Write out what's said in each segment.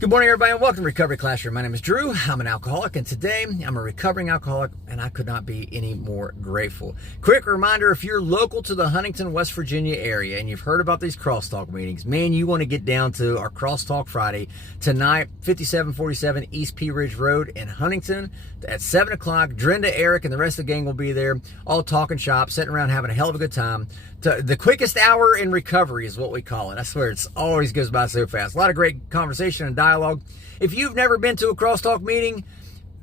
Good morning, everybody, and welcome to Recovery Classroom. My name is Drew. I'm an alcoholic, and today I'm a recovering alcoholic, and I could not be any more grateful. Quick reminder, if you're local to the Huntington, West Virginia area, and you've heard about these crosstalk meetings, man, you want to get down to our Crosstalk Friday tonight, 5747 East Pea Ridge Road in Huntington at 7 o'clock. Drenda, Eric, and the rest of the gang will be there, all talking shop, sitting around having a hell of a good time. The quickest hour in recovery is what we call it. I swear, it always goes by so fast. A lot of great conversation and dialogue. If you've never been to a crosstalk meeting,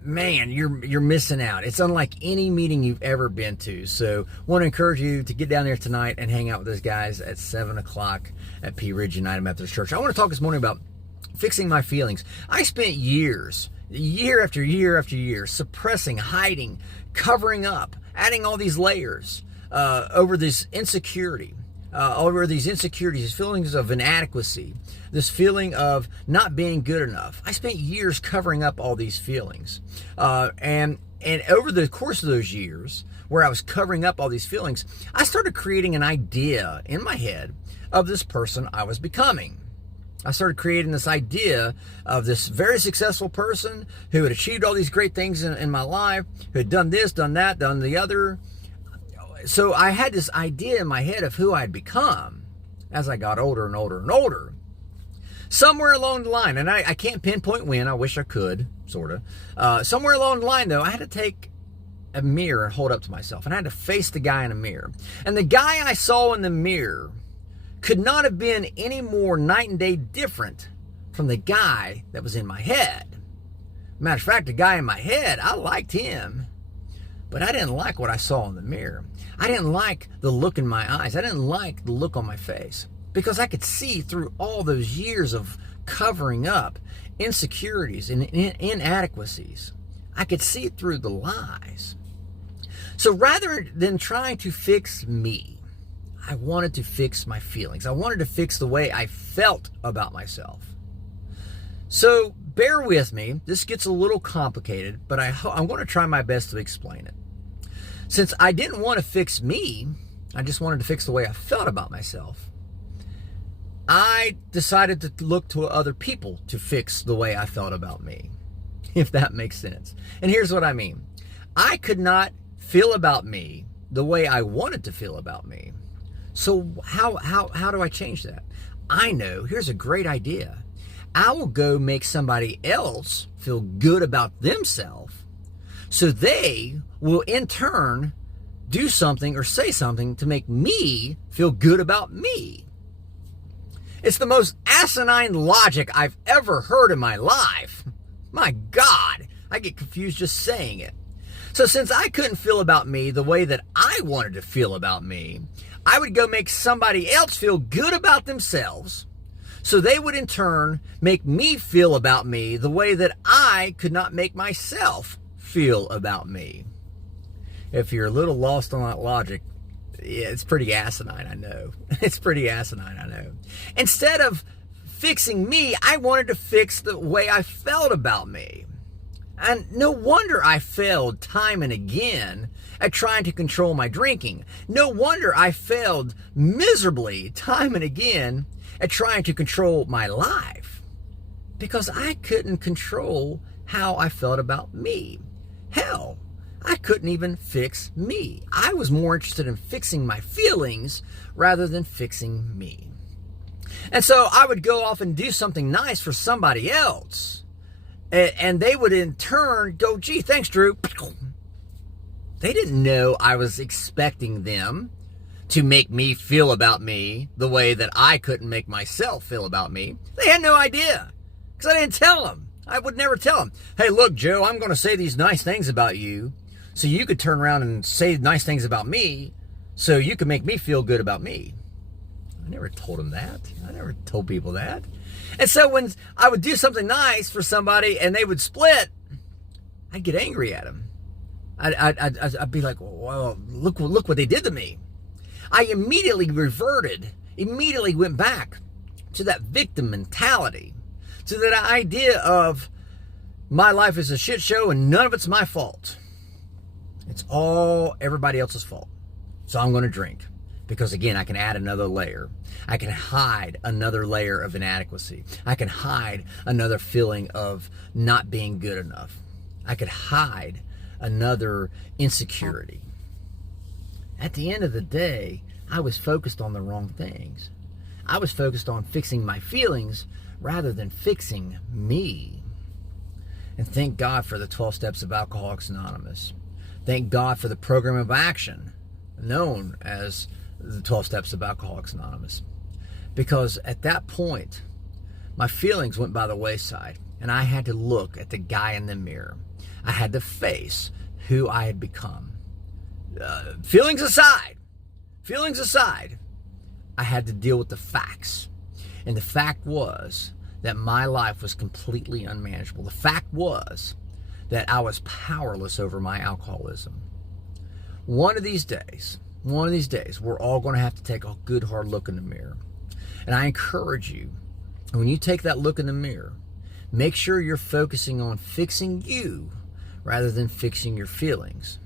man, you're missing out. It's unlike any meeting you've ever been to. So want to encourage you to get down there tonight and hang out with those guys at 7 o'clock at Pea Ridge United Methodist Church. I want to talk this morning about fixing my feelings. I spent years, year after year after year, suppressing, hiding, covering up, adding all these layers over this insecurity. Over these insecurities, these feelings of inadequacy, this feeling of not being good enough. I spent years covering up all these feelings. And over the course of those years, where I was covering up all these feelings, I started creating an idea in my head of this person I was becoming. I started creating this idea of this very successful person who had achieved all these great things in my life, who had done this, done that, done the other. So I had this idea in my head of who I'd become as I got older and older and older. Somewhere along the line, and I can't pinpoint when, I wish I could, sort of. Somewhere along the line, though, I had to take a mirror and hold up to myself. And I had to face the guy in a mirror. And the guy I saw in the mirror could not have been any more night and day different from the guy that was in my head. Matter of fact, the guy in my head, I liked him. But I didn't like what I saw in the mirror. I didn't like the look in my eyes. I didn't like the look on my face. Because I could see through all those years of covering up insecurities and inadequacies. I could see through the lies. So rather than trying to fix me, I wanted to fix my feelings. I wanted to fix the way I felt about myself. So bear with me. This gets a little complicated, but I'm going to try my best to explain it. Since I didn't want to fix me, I just wanted to fix the way I felt about myself. I decided to look to other people to fix the way I felt about me, if that makes sense. And here's what I mean. I could not feel about me the way I wanted to feel about me. So how do I change that? I know, here's a great idea. I will go make somebody else feel good about themselves so they will in turn do something or say something to make me feel good about me. It's the most asinine logic I've ever heard in my life. My God, I get confused just saying it. So since I couldn't feel about me the way that I wanted to feel about me, I would go make somebody else feel good about themselves so they would in turn make me feel about me the way that I could not make myself feel about me. If you're a little lost on that logic, yeah, it's pretty asinine, I know. It's pretty asinine, I know. Instead of fixing me, I wanted to fix the way I felt about me. And no wonder I failed time and again at trying to control my drinking. No wonder I failed miserably time and again at trying to control my life. Because I couldn't control how I felt about me. Hell, I couldn't even fix me. I was more interested in fixing my feelings rather than fixing me. And so I would go off and do something nice for somebody else. And they would in turn go, gee, thanks, Drew. They didn't know I was expecting them to make me feel about me the way that I couldn't make myself feel about me. They had no idea because I didn't tell them. I would never tell them, hey, look, Joe, I'm going to say these nice things about you so you could turn around and say nice things about me so you could make me feel good about me. I never told them that. I never told people that. And so when I would do something nice for somebody and they would split, I'd get angry at them. I'd be like, well, look what they did to me. I immediately went back to that victim mentality, to that idea of my life is a shit show and none of it's my fault. It's all everybody else's fault. So I'm going to drink. Because again, I can add another layer. I can hide another layer of inadequacy. I can hide another feeling of not being good enough. I could hide another insecurity. At the end of the day, I was focused on the wrong things. I was focused on fixing my feelings rather than fixing me. And thank God for the 12 Steps of Alcoholics Anonymous. Thank God for the program of action known as the 12 Steps of Alcoholics Anonymous. Because at that point, my feelings went by the wayside, and I had to look at the guy in the mirror. I had to face who I had become. Feelings aside, I had to deal with the facts. And the fact was that my life was completely unmanageable. The fact was that I was powerless over my alcoholism. One of these days, we're all going to have to take a good hard look in the mirror. And I encourage you, when you take that look in the mirror, make sure you're focusing on fixing you rather than fixing your feelings.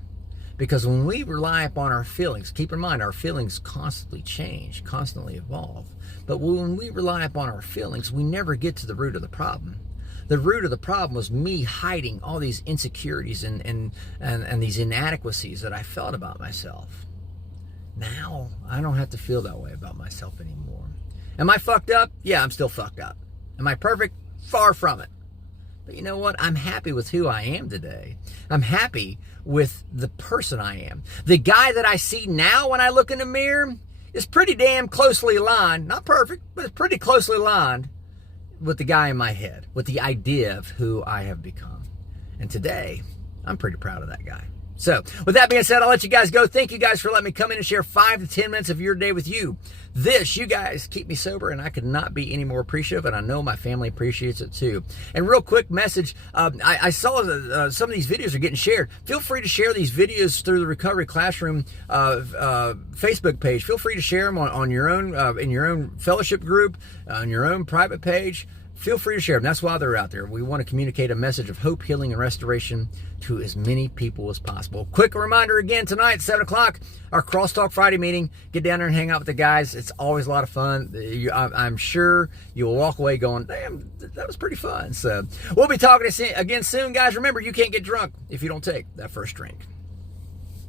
Because when we rely upon our feelings, keep in mind, our feelings constantly change, constantly evolve. But when we rely upon our feelings, we never get to the root of the problem. The root of the problem was me hiding all these insecurities and these inadequacies that I felt about myself. Now, I don't have to feel that way about myself anymore. Am I fucked up? Yeah, I'm still fucked up. Am I perfect? Far from it. But you know what? I'm happy with who I am today. I'm happy with the person I am. The guy that I see now when I look in the mirror is pretty damn closely aligned. Not perfect, but it's pretty closely aligned with the guy in my head, with the idea of who I have become. And today, I'm pretty proud of that guy. So, with that being said, I'll let you guys go. Thank you guys for letting me come in and share 5 to 10 minutes of your day with you. You guys keep me sober, and I could not be any more appreciative, and I know my family appreciates it too. And real quick message, I saw some of these videos are getting shared. Feel free to share these videos through the Recovery Classroom Facebook page. Feel free to share them on your own, in your own fellowship group, on your own private page. Feel free to share them. That's why they're out there. We want to communicate a message of hope, healing, and restoration to as many people as possible. Quick reminder again, tonight, 7 o'clock, our Crosstalk Friday meeting. Get down there and hang out with the guys. It's always a lot of fun. I'm sure you'll walk away going, damn, that was pretty fun. So we'll be talking again soon, guys. Remember, you can't get drunk if you don't take that first drink.